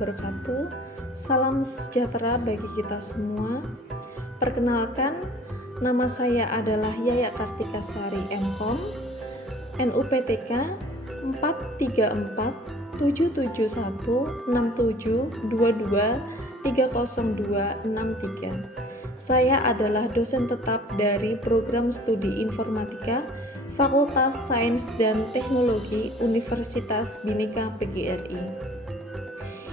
wabarakatuh. Salam sejahtera bagi kita semua. Perkenalkan, nama saya adalah Yaya Kartika Sari MKom, NUPTK 4347767223023. Saya adalah dosen tetap dari Program Studi Informatika Fakultas Sains dan Teknologi Universitas Bhinneka PGRI.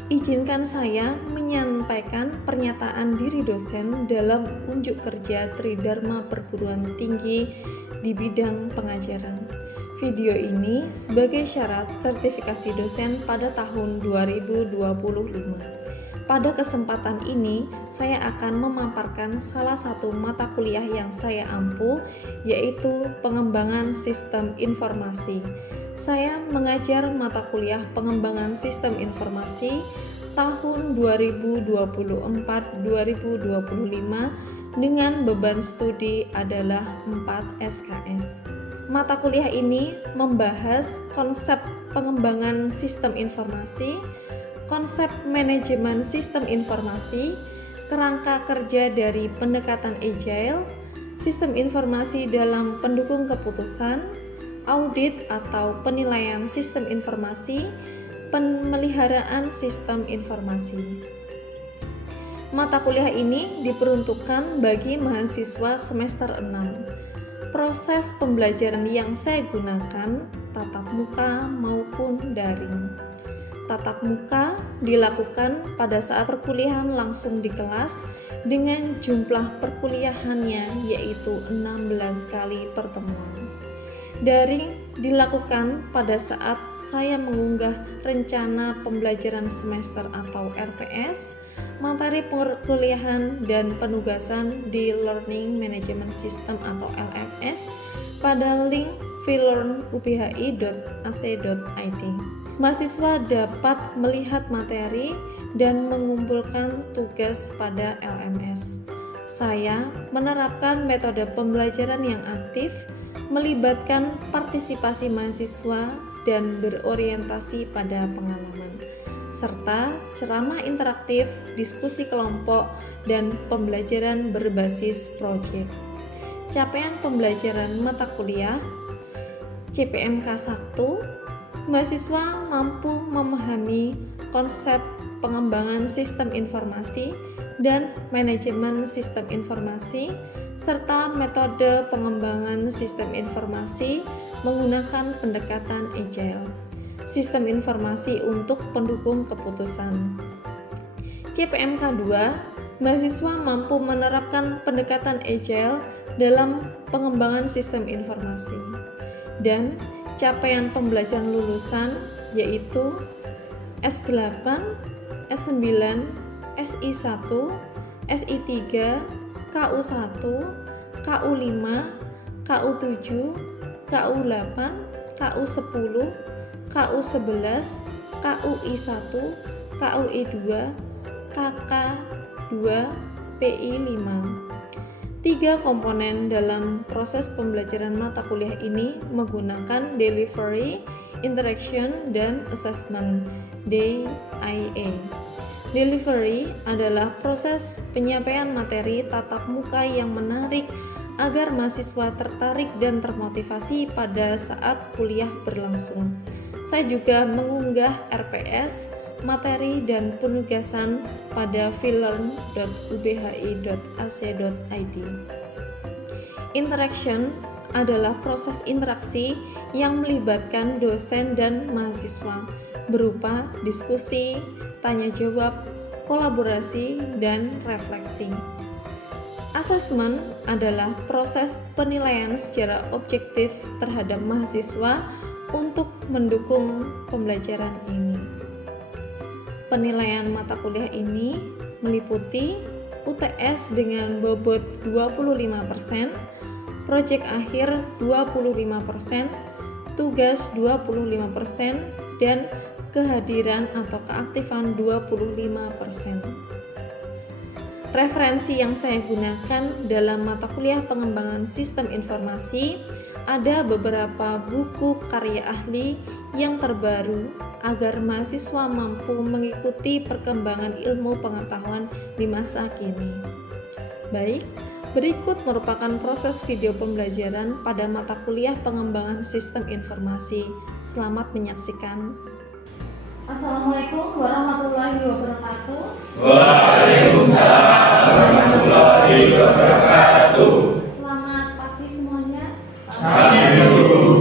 Izinkan saya menyampaikan pernyataan diri dosen dalam unjuk kerja Tridharma Perguruan Tinggi di bidang pengajaran. Video ini sebagai syarat sertifikasi dosen pada tahun 2025. Pada kesempatan ini, saya akan memaparkan salah satu mata kuliah yang saya ampu, yaitu Pengembangan Sistem Informasi. Saya mengajar mata kuliah Pengembangan Sistem Informasi tahun 2024-2025 dengan beban studi adalah 4 SKS. Mata kuliah ini membahas konsep pengembangan sistem informasi, konsep manajemen sistem informasi, kerangka kerja dari pendekatan agile, sistem informasi dalam pendukung keputusan, audit atau penilaian sistem informasi, pemeliharaan sistem informasi. Mata kuliah ini diperuntukkan bagi mahasiswa semester 6. Proses pembelajaran yang saya gunakan tatap muka maupun daring. Tatap muka dilakukan pada saat perkuliahan langsung di kelas dengan jumlah perkuliahannya yaitu 16 kali pertemuan. Daring dilakukan pada saat saya mengunggah rencana pembelajaran semester atau RPS, materi perkuliahan dan penugasan di Learning Management System atau LMS pada link vlearn.ubhi.ac.id. Mahasiswa dapat melihat materi dan mengumpulkan tugas pada LMS. Saya menerapkan metode pembelajaran yang aktif, melibatkan partisipasi mahasiswa dan berorientasi pada pengalaman, serta ceramah interaktif, diskusi kelompok, dan pembelajaran berbasis proyek. Capaian pembelajaran mata kuliah CPMK 1, mahasiswa mampu memahami konsep pengembangan sistem informasi dan manajemen sistem informasi, serta metode pengembangan sistem informasi menggunakan pendekatan agile. Sistem informasi untuk pendukung keputusan. CPMK 2, mahasiswa mampu menerapkan pendekatan agile dalam pengembangan sistem informasi. Dan capaian pembelajaran lulusan yaitu S8, S9, SI1, SI3, KU1, KU5, KU7, KU8, KU10, KU11, KUI1, KUI2, KK2, PI5. 3 komponen dalam proses pembelajaran mata kuliah ini menggunakan delivery, interaction, dan assessment (DIA). Delivery adalah proses penyampaian materi tatap muka yang menarik agar mahasiswa tertarik dan termotivasi pada saat kuliah berlangsung. Saya juga mengunggah RPS, materi dan penugasan pada vlearn.ubhi.ac.id. Interaction adalah proses interaksi yang melibatkan dosen dan mahasiswa berupa diskusi, tanya jawab, kolaborasi, dan refleksi. Assessment adalah proses penilaian secara objektif terhadap mahasiswa untuk mendukung pembelajaran ini. Penilaian mata kuliah ini meliputi UTS dengan bobot 25%, proyek akhir 25%, tugas 25%, dan kehadiran atau keaktifan 25%. Referensi yang saya gunakan dalam mata kuliah pengembangan sistem informasi ada beberapa buku karya ahli yang terbaru agar mahasiswa mampu mengikuti perkembangan ilmu pengetahuan di masa kini. Baik, berikut merupakan proses video pembelajaran pada mata kuliah pengembangan sistem informasi. Selamat menyaksikan. Assalamualaikum warahmatullahi wabarakatuh. Waalaikumsalam warahmatullahi wabarakatuh. Selamat pagi semuanya. Pagi Guru.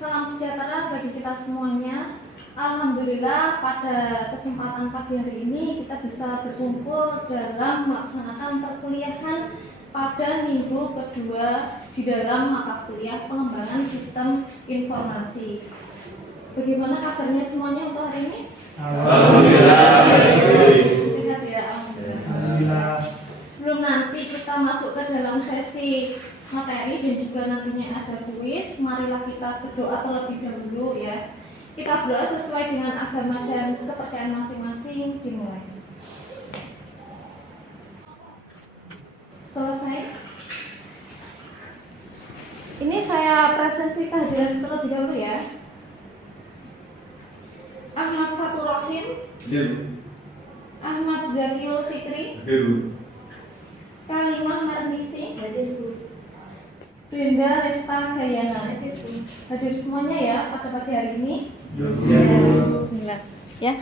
Salam sejahtera bagi kita semuanya. Alhamdulillah pada kesempatan pagi hari ini kita bisa berkumpul dalam melaksanakan perkuliahan pada minggu kedua di dalam mata kuliah pengembangan sistem informasi. Bagaimana kabarnya semuanya untuk hari ini? Alhamdulillah. Sehat ya, Alhamdulillah. Sebelum nanti kita masuk ke dalam sesi materi dan juga nantinya ada kuis, marilah kita berdoa terlebih dahulu ya. Kita berdoa sesuai dengan agama dan kepercayaan masing-masing. Dimulai. Selesai. Ini saya presensi kehadiran terlebih dahulu ya. Ahmad Fatur Rahim, Ahmad Zakiul Fikri, Kalimah Marnisi, Brenda Resta Gayana. Hadir semuanya ya pada pagi hari ini. Ya.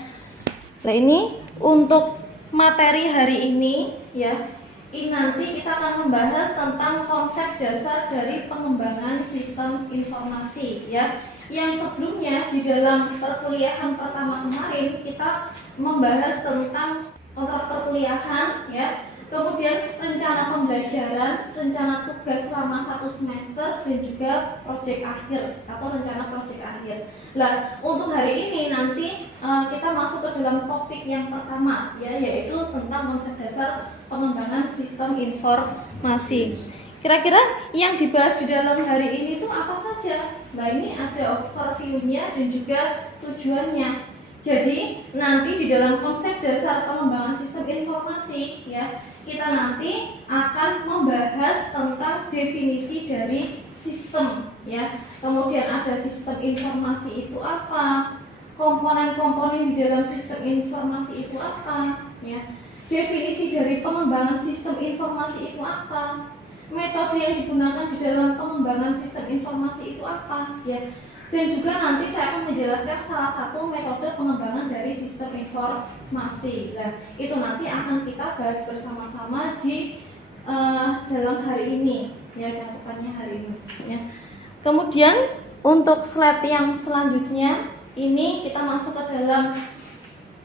Nah ini untuk materi hari ini ya. Ini nanti kita akan membahas tentang konsep dasar dari pengembangan sistem informasi ya. Yang sebelumnya di dalam perkuliahan pertama kemarin kita membahas tentang kontrak perkuliahan ya. Kemudian rencana pembelajaran, rencana tugas selama 1 semester dan juga proyek akhir atau rencana proyek akhir. Nah, untuk hari ini nanti kita masuk ke dalam topik yang pertama ya, yaitu tentang konsep dasar pengembangan sistem informasi. Kira-kira yang dibahas di dalam hari ini itu apa saja? Nah, ini ada overview-nya dan juga tujuannya. Jadi, nanti di dalam konsep dasar pengembangan sistem informasi ya, kita nanti akan membahas tentang definisi dari sistem ya. Kemudian ada sistem informasi itu apa? Komponen-komponen di dalam sistem informasi itu apa? Ya. Definisi dari pengembangan sistem informasi itu apa? Metode yang digunakan di dalam pengembangan sistem informasi itu apa? Ya. Dan juga nanti saya akan menjelaskan salah satu metode pengembangan dari sistem informasi. Nah, itu nanti akan kita bahas bersama-sama di dalam hari ini, ya, catatannya hari ini. Ya. Kemudian untuk slide yang selanjutnya, ini kita masuk ke dalam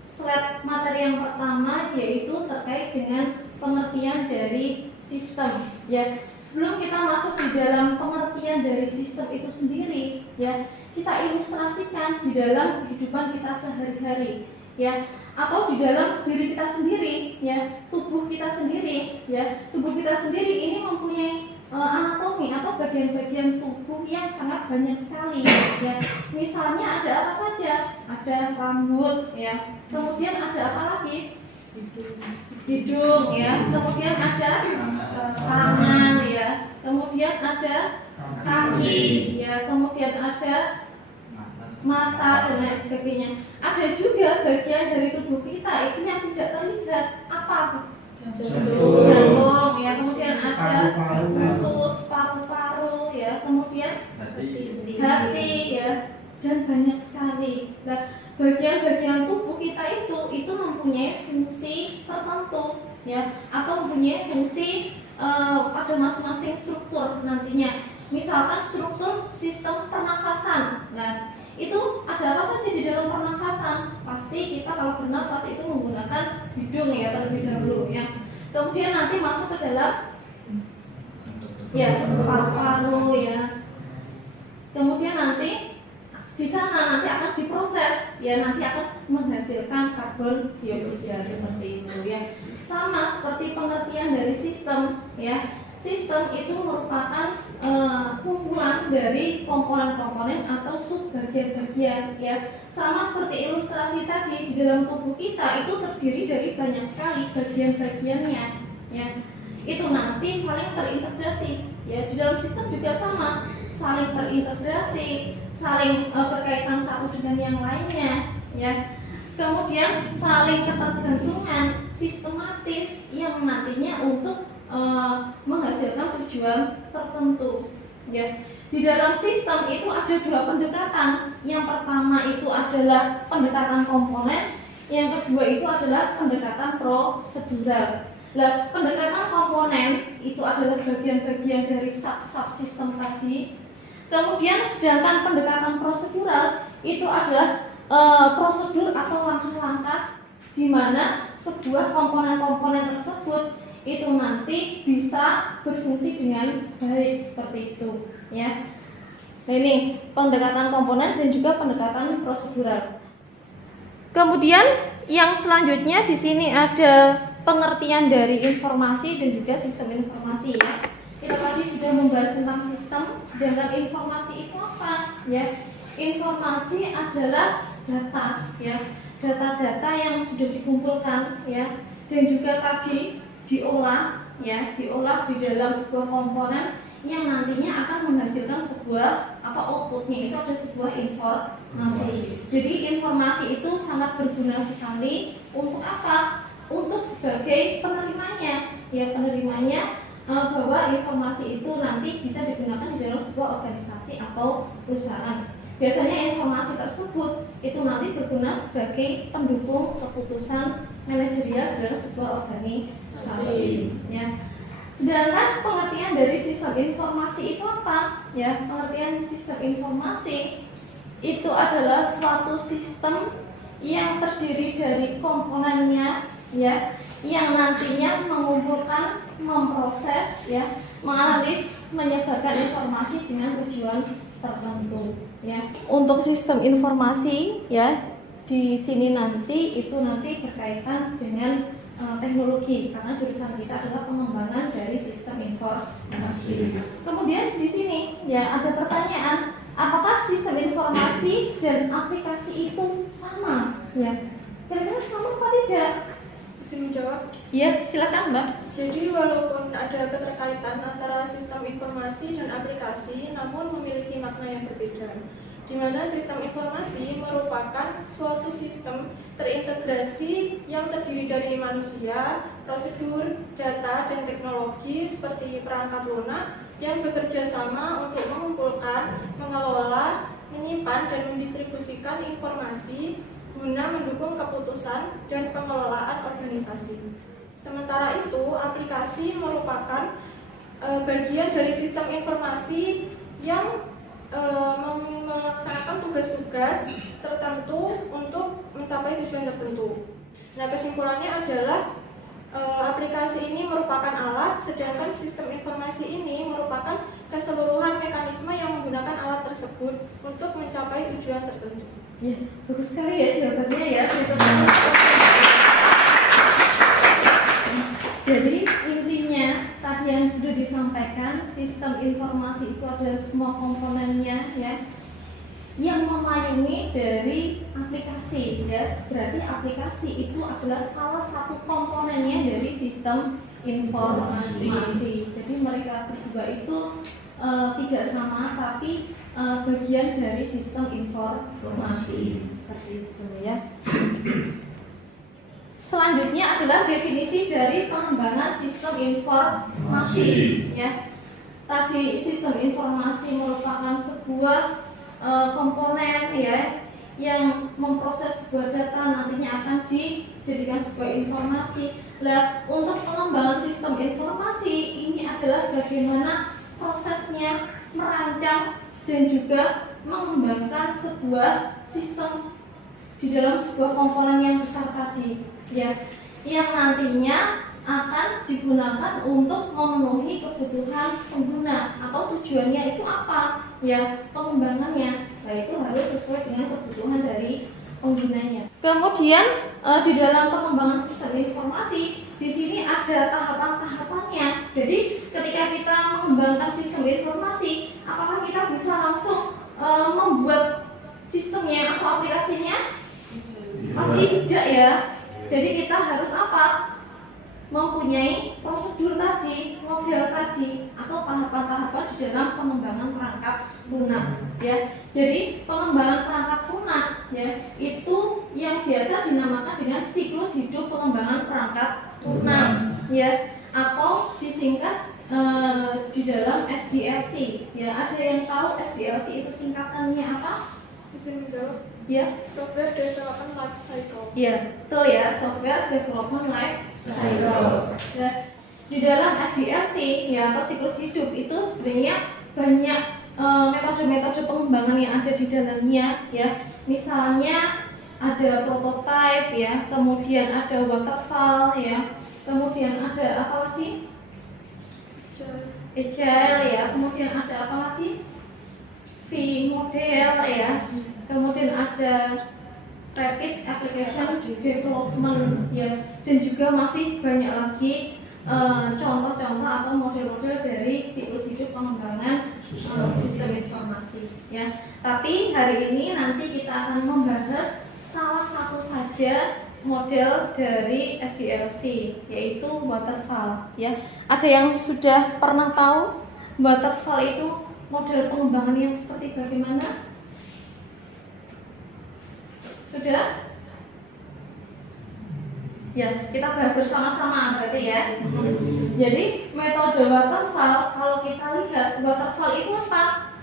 slide materi yang pertama, yaitu terkait dengan pengertian dari sistem. Ya. Sebelum kita masuk di dalam pengertian dari sistem itu sendiri, ya, kita ilustrasikan di dalam kehidupan kita sehari-hari, ya, atau di dalam diri kita sendiri, ya, tubuh kita sendiri, ya, tubuh kita sendiri ini mempunyai anatomi atau bagian-bagian tubuh yang sangat banyak sekali, ya. Misalnya ada apa saja? Ada rambut, ya. Kemudian ada apa lagi? Hidung, ya. Kemudian ada tangan, ya. Kemudian ada kaki, ya. Kemudian ada mata dan lain sebagainya. Ada juga bagian dari tubuh kita itu yang tidak terlihat. Apa? Jantung, ya. Kemudian ada usus, paru-paru, ya. Kemudian hati, ya. Dan banyak sekali. Nah, bagian-bagian tubuh kita itu mempunyai fungsi tertentu, ya, atau mempunyai fungsi pada masing-masing struktur nantinya. Misalkan struktur sistem pernafasan. Nah, itu ada apa saja di dalam pernafasan? Pasti kita kalau bernafas itu menggunakan hidung, ya, terlebih dahulu, ya. Kemudian nanti masuk ke dalam ya paru-paru, ya. Kemudian nanti di sana nanti akan diproses, ya, nanti akan menghasilkan karbon dioksida seperti itu, ya. Sama seperti pengertian dari sistem, ya. Sistem itu merupakan kumpulan dari komponen-komponen atau subbagian-bagian, ya. Sama seperti ilustrasi tadi, di dalam tubuh kita itu terdiri dari banyak sekali bagian-bagiannya, ya. Itu nanti saling terintegrasi, ya. Di dalam sistem juga sama. saling terintegrasi, saling berkaitan satu dengan yang lainnya, ya. Kemudian saling ketergantungan, sistematis yang nantinya untuk menghasilkan tujuan tertentu, ya. Di dalam sistem itu ada dua pendekatan. Yang pertama itu adalah pendekatan komponen, yang kedua itu adalah pendekatan prosedural. Nah, pendekatan komponen itu adalah bagian-bagian dari subsistem tadi. Kemudian sedangkan pendekatan prosedural itu adalah prosedur atau langkah-langkah di mana sebuah komponen-komponen tersebut itu nanti bisa berfungsi dengan baik seperti itu, ya. Nah, ini pendekatan komponen dan juga pendekatan prosedural. Kemudian yang selanjutnya di sini ada pengertian dari informasi dan juga sistem informasi, ya. Kita tadi sudah membahas tentang sistem, sedangkan informasi itu apa, ya? Informasi adalah data, ya. Data-data yang sudah dikumpulkan, ya, dan juga tadi diolah, ya, diolah di dalam sebuah komponen yang nantinya akan menghasilkan sebuah outputnya itu ada sebuah informasi. Jadi informasi itu sangat berguna sekali untuk apa? Untuk sebagai penerimanya, ya, penerimanya bahwa informasi itu nanti bisa digunakan di dalam sebuah organisasi atau perusahaan. Biasanya informasi tersebut itu nanti berguna sebagai pendukung keputusan manajerial dalam sebuah organisasi, ya. Sedangkan pengertian dari sistem informasi itu apa? Ya, pengertian sistem informasi itu adalah suatu sistem yang terdiri dari komponennya, ya, yang nantinya mengumpulkan, memproses, ya, menganalisis, menyebarkan informasi dengan tujuan tertentu, ya. Untuk sistem informasi, ya, di sini nanti itu nanti berkaitan dengan teknologi karena jurusan kita adalah pengembangan dari sistem informasi. Kemudian di sini, ya, ada pertanyaan, apakah sistem informasi dan aplikasi itu sama, ya? Kira-kira sama apa tidak? Bisa menjawab? Iya, silakan, Mbak. Jadi walaupun ada keterkaitan antara sistem informasi dan aplikasi, namun memiliki makna yang berbeda. Di mana sistem informasi merupakan suatu sistem terintegrasi yang terdiri dari manusia, prosedur, data, dan teknologi seperti perangkat lunak yang bekerja sama untuk mengumpulkan, mengelola, menyimpan, dan mendistribusikan informasi guna mendukung keputusan dan pengelolaan organisasi. Sementara itu, aplikasi merupakan bagian dari sistem informasi yang melaksanakan tugas-tugas tertentu untuk mencapai tujuan tertentu. Nah, kesimpulannya adalah aplikasi ini merupakan alat, sedangkan sistem informasi ini merupakan keseluruhan mekanisme yang menggunakan alat tersebut untuk mencapai tujuan tertentu. Ya, bagus sekali ya jawabannya, ya. Jadi intinya tadi yang sudah disampaikan, sistem informasi itu adalah semua komponennya, ya, yang memayungi dari aplikasi, ya. Berarti aplikasi itu adalah salah satu komponennya dari sistem informasi. Jadi mereka berdua itu tidak sama, tapi bagian dari sistem informasi seperti itu, ya. Selanjutnya adalah definisi dari pengembangan sistem informasi, ya. Tadi sistem informasi merupakan sebuah komponen, ya, yang memproses sebuah data nantinya akan dijadikan sebuah informasi. Nah, untuk pengembangan sistem informasi ini adalah bagaimana prosesnya merancang dan juga mengembangkan sebuah sistem di dalam sebuah komponen yang besar tadi, ya, yang nantinya akan digunakan untuk memenuhi kebutuhan pengguna atau tujuannya itu apa, ya, pengembangannya. Nah, itu harus sesuai dengan kebutuhan dari penggunanya. Kemudian di dalam pengembangan sistem informasi di sini ada tahapan-tahapannya. Jadi ketika kita mengembangkan sistem informasi, apakah kita bisa langsung membuat sistemnya atau aplikasinya? Pasti tidak, ya. Jadi kita harus apa? mempunyai prosedur tadi, model tadi, atau tahapan-tahapan di dalam pengembangan perangkat lunak. Ya, jadi pengembangan perangkat lunak ya itu yang biasa dinamakan dengan siklus hidup pengembangan perangkat lunak, ya, atau disingkat di dalam SDLC. Ya, ada yang tahu SDLC itu singkatannya apa? Izin menjawab. Ya, Software Development Life Cycle. ya, betul ya, Software Development Life Cycle. Ya, di dalam SDLC ya atau siklus hidup itu sebenarnya banyak metode-metode pengembangan yang ada di dalamnya ya. Misalnya ada prototype ya, kemudian ada waterfall ya, kemudian ada apa lagi? Agile ya, kemudian ada apa lagi? V model ya, kemudian ada rapid application development ya, dan juga masih banyak lagi contoh-contoh atau model-model dari siklus hidup pengembangan sistem informasi ya. Tapi hari ini nanti kita akan membahas salah satu saja model dari SDLC, yaitu waterfall ya. Ada yang sudah pernah tahu waterfall itu model pengembangan yang seperti bagaimana? Sudah? Ya, kita bahas bersama-sama berarti ya. Jadi metode waterfall, kalau kita lihat waterfall itu apa?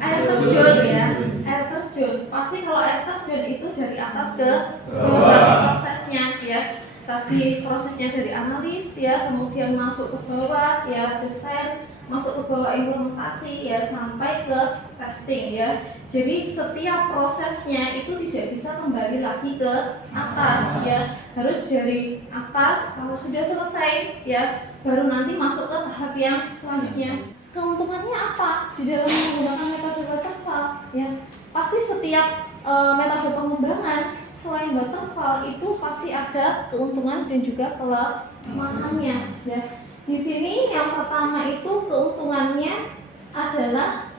Air terjun ya, air terjun. Pasti kalau air terjun itu dari atas ke bawah prosesnya ya. Tadi prosesnya dari analis ya, kemudian masuk ke bawah ya, desain, masuk ke bawah implementasi ya, sampai ke testing ya. Jadi setiap prosesnya itu tidak bisa kembali lagi ke atas ya, harus dari atas. Kalau sudah selesai ya, baru nanti masuk ke tahap yang selanjutnya. Keuntungannya apa di dalam menggunakan metode waterfall ya? Pasti setiap metode pengembangan selain waterfall itu pasti ada keuntungan dan juga kelemahannya ya. Di sini yang pertama itu keuntungannya adalah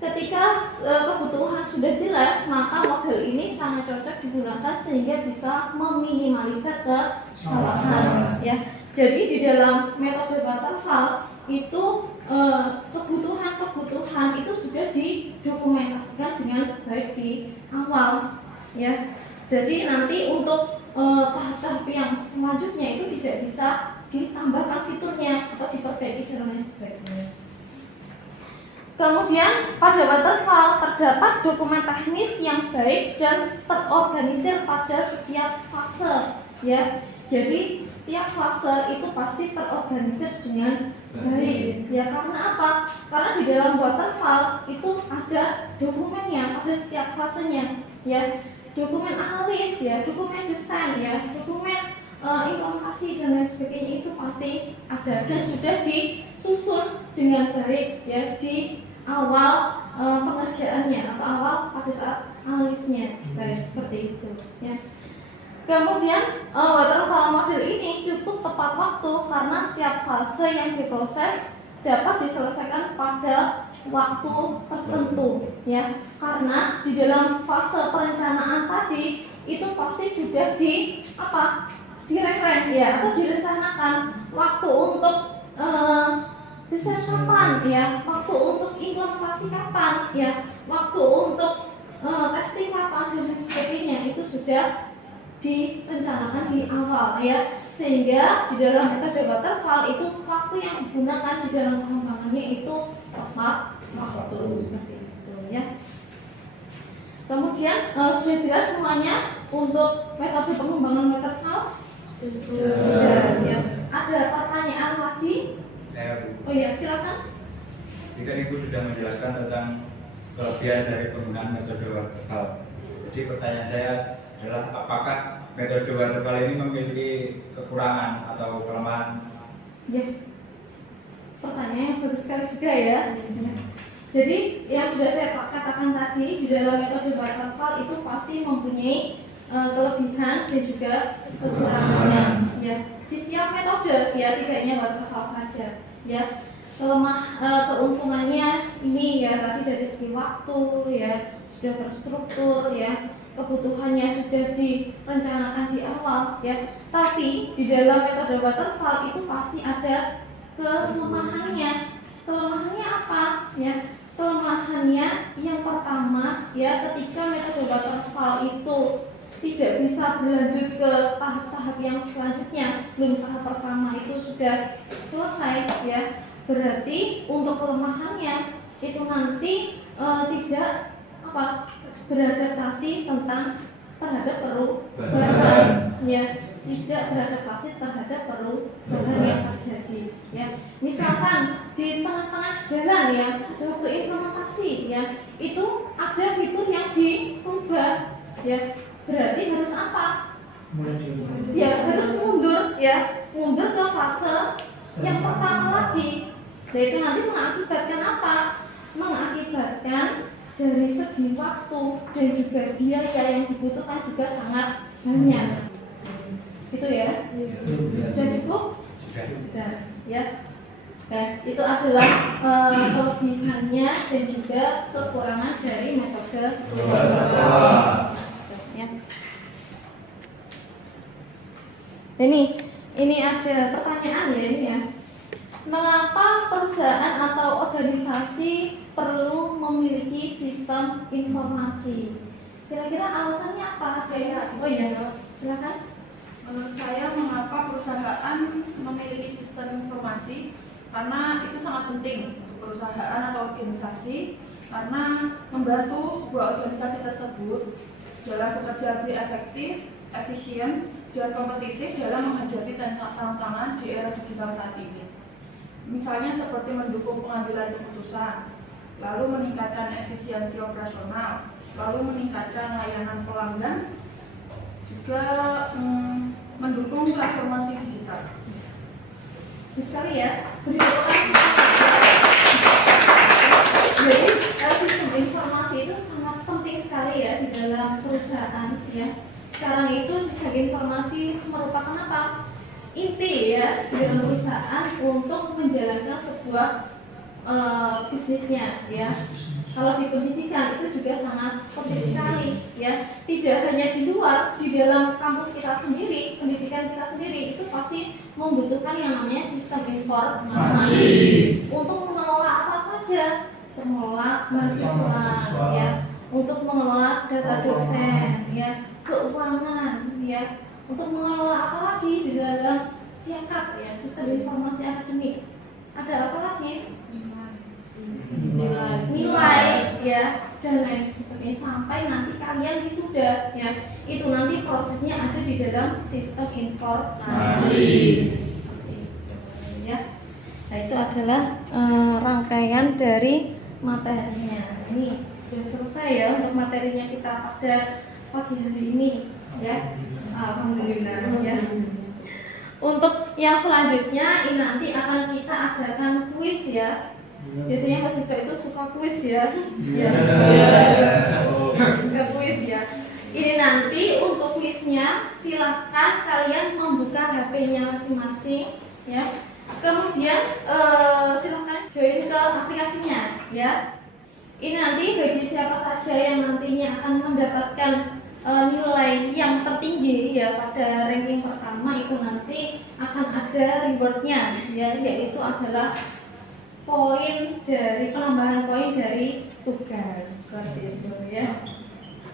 ketika kebutuhan sudah jelas, maka model ini sangat cocok digunakan sehingga bisa meminimalisir kesalahan ya. Jadi di dalam metode waterfall itu kebutuhan itu sudah didokumentasikan dengan baik di awal ya. Jadi nanti untuk tahap-tahap yang selanjutnya itu tidak bisa ditambahkan fiturnya atau diperbaiki dan lain sebagainya. Kemudian pada waterfall terdapat dokumen teknis yang baik dan terorganisir pada setiap fase ya. Jadi setiap fase itu pasti terorganisir dengan baik ya. Karena apa? Karena di dalam waterfall itu ada dokumennya pada setiap fasenya ya. Dokumen analis ya, dokumen desain ya, dokumen implementasi dan lain sebagainya itu pasti ada dan sudah disusun dengan baik ya di awal pengerjaannya atau awal pada saat analisnya baik seperti itu ya. Kemudian waterfall model ini cukup tepat waktu karena setiap fase yang diproses dapat diselesaikan pada waktu tertentu ya. Karena di dalam fase perencanaan tadi itu pasti sudah direm ya, atau direncanakan waktu untuk desain kapan ya, waktu untuk implementasi kapan ya, waktu untuk testing kapan dan sebagainya itu sudah direncanakan di awal ya, sehingga di dalam metode waterfall itu waktu yang digunakan di dalam pengembangannya itu tepat waktu seperti itu ya. Kemudian sudah jelas semuanya untuk metode pengembangan waterfall? Sudah ya. Ada pertanyaan lagi? Oh ya, silakan. Jika Ibu sudah menjelaskan tentang kelebihan dari penggunaan metode waterfall, jadi pertanyaan saya adalah apakah metode waterfall ini memiliki kekurangan atau kelemahan? Ya, pertanyaan yang bagus sekali juga ya. Jadi yang sudah saya katakan tadi, di dalam metode waterfall itu pasti mempunyai kelebihan dan juga kekurangannya ya. Di setiap metode ya, tidak hanya waterfall saja ya. Keuntungannya ini ya tadi dari segi waktu ya, sudah terstruktur ya. kebutuhannya sudah direncanakan di awal ya, tapi di dalam metode waterfall itu pasti ada kelemahannya. Kelemahannya apa ya? Kelemahannya yang pertama ya, ketika metode waterfall itu tidak bisa berlanjut ke tahap-tahap yang selanjutnya sebelum tahap pertama itu sudah selesai ya, berarti untuk kelemahannya itu nanti tidak beradaptasi terhadap perubahan ya, tidak beradaptasi terhadap perubahan yang terjadi ya. Misalkan di tengah-tengah jalan ya, ada waktu implementasi ya, itu ada fitur yang dirubah ya, berarti harus apa? Ya harus mundur ya, mundur ke fase yang pertama lagi. Nah itu nanti mengakibatkan apa? Mengakibatkan dari segi waktu dan juga biaya yang dibutuhkan juga sangat banyak. Gitu ya? Sudah cukup? Sudah ya. Nah, itu adalah kelebihannya dan juga kekurangan dari metode ya. Ini ada pertanyaan ya ini ya. Mengapa perusahaan atau organisasi perlu memiliki sistem informasi? Kira-kira alasannya apa? Oh iya, silakan. Menurut saya, mengapa perusahaan memiliki sistem informasi? Karena itu sangat penting untuk perusahaan atau organisasi, karena membantu sebuah organisasi tersebut dalam bekerja lebih efektif, efisien, dan kompetitif dalam menghadapi tantangan di era digital saat ini. Misalnya seperti mendukung pengambilan keputusan, lalu meningkatkan efisiensi operasional, lalu meningkatkan layanan pelanggan, juga mendukung transformasi digital. Sekali ya, jadi sistem informasi itu sangat penting sekali ya di dalam perusahaan ya. Sekarang itu sistem informasi merupakan apa? Inti ya di dalam perusahaan untuk menjalankan sebuah bisnisnya ya. Kalau di pendidikan itu juga sangat penting sekali ya. Tidak hanya di luar, di dalam kampus kita sendiri, pendidikan kita sendiri itu pasti membutuhkan yang namanya sistem informasi untuk mengelola apa saja, mengelola mahasiswa ya, untuk mengelola data dosen ya, keuangan ya, untuk mengelola apa lagi di dalam siakap ya, sistem informasi akademik. Ada apa lagi? Nilai ya, dan lain sebagainya sampai nanti kalian wisuda ya, itu nanti prosesnya ada di dalam sistem informasi ya. Nah itu adalah rangkaian dari materinya. Ini sudah selesai ya untuk materinya kita pada pagi hari ini ya. Alhamdulillah ya. Untuk yang selanjutnya ini nanti akan kita adakan kuis ya. Biasanya mahasiswa itu suka kuis ya. Suka kuis ya. Ini nanti untuk kuisnya silahkan kalian membuka HP-nya masing-masing ya. Kemudian silahkan join ke aplikasinya ya. Ini nanti bagi siapa saja yang nantinya akan mendapatkan nilai yang tertinggi ya pada ranking pertama itu nanti akan ada rewardnya ya, yaitu adalah poin dari penambahan poin dari tugas seperti itu ya.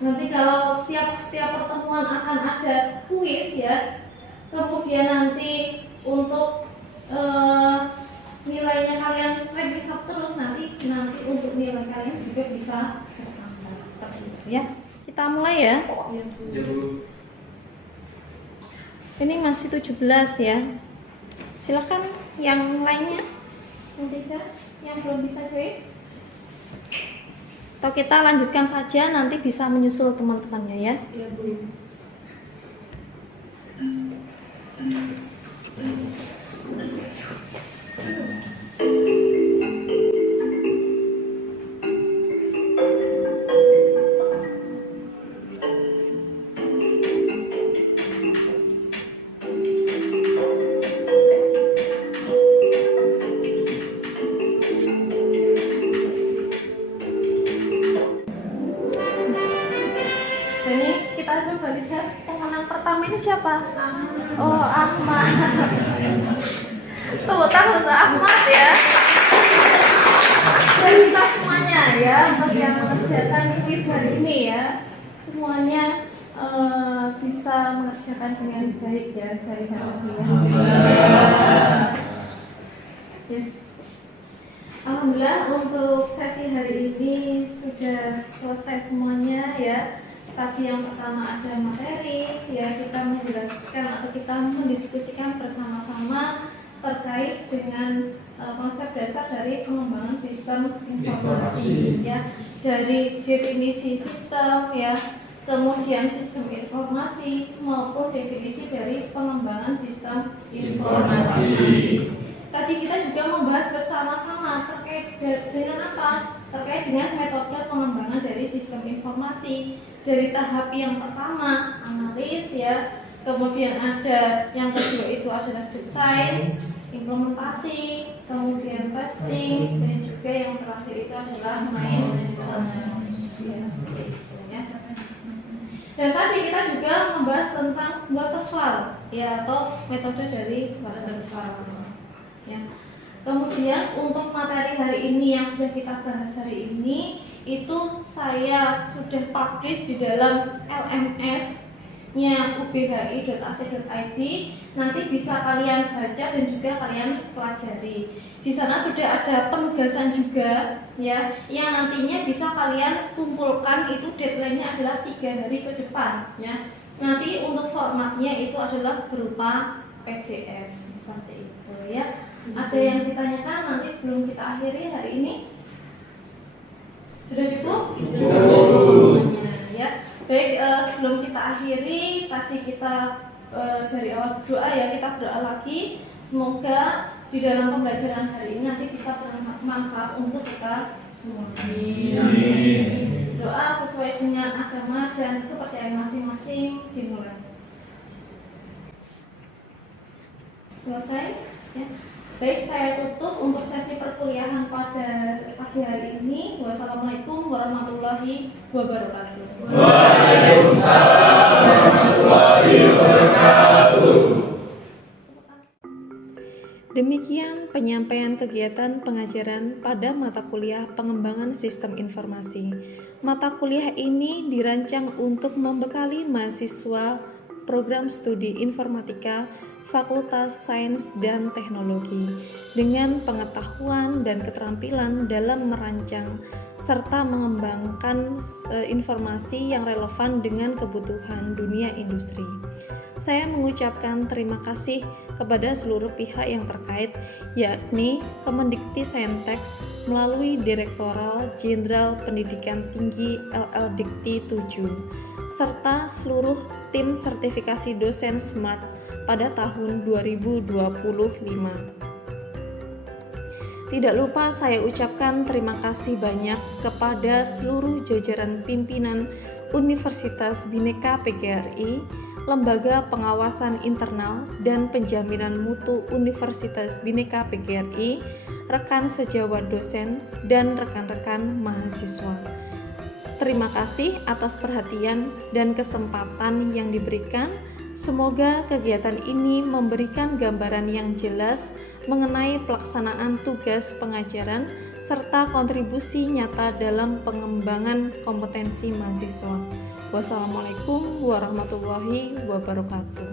Nanti kalau setiap pertemuan akan ada kuis ya, kemudian nanti untuk nilainya kalian revisi terus nanti untuk nilai kalian juga bisa bertambah seperti itu ya. Kita mulai ya. Ini masih 17 ya. Silakan yang lainnya. Yang tidak, yang belum bisa join. Atau kita lanjutkan saja, nanti bisa menyusul teman-temannya ya. Ya, Bu. Ini siapa? Oh, Ahmad. Tepuk tangan untuk Ahmad ya. Dan kita semuanya ya, untuk yang mengerjakan kuis hari ini ya, semuanya bisa mengerjakan dengan baik ya, saya harap ya. Alhamdulillah untuk sesi hari ini sudah selesai semuanya ya. Tadi yang pertama ada materi ya, kita menjelaskan atau kita mendiskusikan bersama-sama terkait dengan konsep dasar dari pengembangan sistem informasi ya, dari definisi sistem ya, kemudian sistem informasi maupun definisi dari pengembangan sistem informasi. Tadi kita juga membahas bersama-sama terkait dengan apa? Terkait dengan metode pengembangan dari sistem informasi. Dari tahap yang pertama, analis ya, kemudian ada yang kedua itu adalah desain, implementasi, kemudian testing, dan juga yang terakhir itu adalah maintenance ya, seperti itu ya. Dan tadi kita juga membahas tentang waterfall ya, atau metode dari waterfall ya. Kemudian untuk materi hari ini yang sudah kita bahas hari ini itu saya sudah publish di dalam LMS-nya ubhi.ac.id. Nanti bisa kalian baca dan juga kalian pelajari. Di sana sudah ada penugasan juga ya, yang nantinya bisa kalian kumpulkan, itu deadline-nya adalah 3 hari ke depan ya. Nanti untuk formatnya itu adalah berupa PDF seperti itu ya. Ada yang ditanyakan nanti sebelum kita akhiri hari ini? Sudah cukup? Cukup. Ya. Baik, sebelum kita akhiri, tadi kita dari awal doa ya, kita berdoa lagi. Semoga di dalam pembelajaran hari ini nanti bisa bermanfaat untuk kita semua. Doa sesuai dengan agama dan kepercayaan masing-masing dimulai. Selesai? Ya. Baik, saya tutup untuk sesi perkuliahan pada pagi hari ini. Wassalamualaikum warahmatullahi wabarakatuh. Waalaikumsalam warahmatullahi wabarakatuh. Demikian penyampaian kegiatan pengajaran pada mata kuliah pengembangan sistem informasi. Mata kuliah ini dirancang untuk membekali mahasiswa program studi informatika Fakultas Sains dan Teknologi dengan pengetahuan dan keterampilan dalam merancang serta mengembangkan informasi yang relevan dengan kebutuhan dunia industri. Saya mengucapkan terima kasih kepada seluruh pihak yang terkait, yakni Kemendikti-Saintek melalui Direktorat Jenderal Pendidikan Tinggi LL.Dikti 7, serta seluruh tim sertifikasi dosen SMART pada tahun 2025. Tidak lupa saya ucapkan terima kasih banyak kepada seluruh jajaran pimpinan Universitas Bhinneka PGRI, Lembaga Pengawasan Internal dan Penjaminan Mutu Universitas Bhinneka PGRI, rekan sejawat dosen, dan rekan-rekan mahasiswa. Terima kasih atas perhatian dan kesempatan yang diberikan. Semoga kegiatan ini memberikan gambaran yang jelas mengenai pelaksanaan tugas pengajaran serta kontribusi nyata dalam pengembangan kompetensi mahasiswa. Wassalamualaikum warahmatullahi wabarakatuh.